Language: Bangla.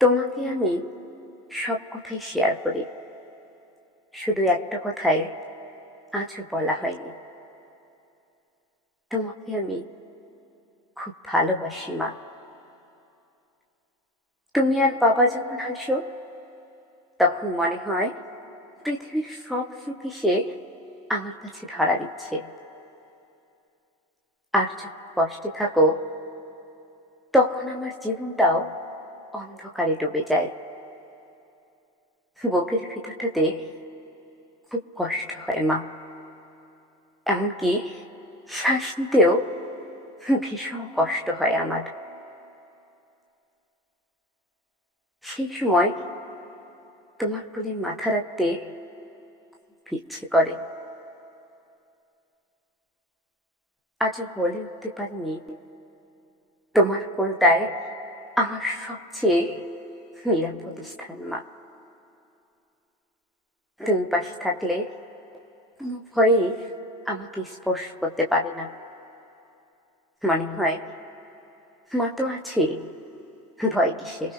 তোমাকে আমি সব কথাই শেয়ার করি, শুধু একটা কথাই আজও বলা হয়নি। তোমাকে আমি খুব ভালোবাসি মা। তুমি আর বাবা যখন হাসো তখন মনে হয় পৃথিবীর সব সুখ এসে আমার কাছে ধরা দিচ্ছে। আর যখন কষ্টে থাকো তখন আমার জীবনটাও অন্ধকারে ডুবে যায়। বুকের ভিতরটাতে খুব কষ্ট হয় মা, এমনকি শ্বাস নিতেও ভীষণ কষ্ট হয় আমার। সেই সময় তোমার কোলে মাথা রাখতে খুব ইচ্ছে করে। আজও বলে উঠতে পারিনি তোমার কোলটায় আমার সবচেয়ে নিরাপদ স্থান মা। তুমি পাশে থাকলে কোনো ভয়ে আমাকে স্পর্শ করতে পারে না। মনে হয় মা তো আছে, ভয় কিসের।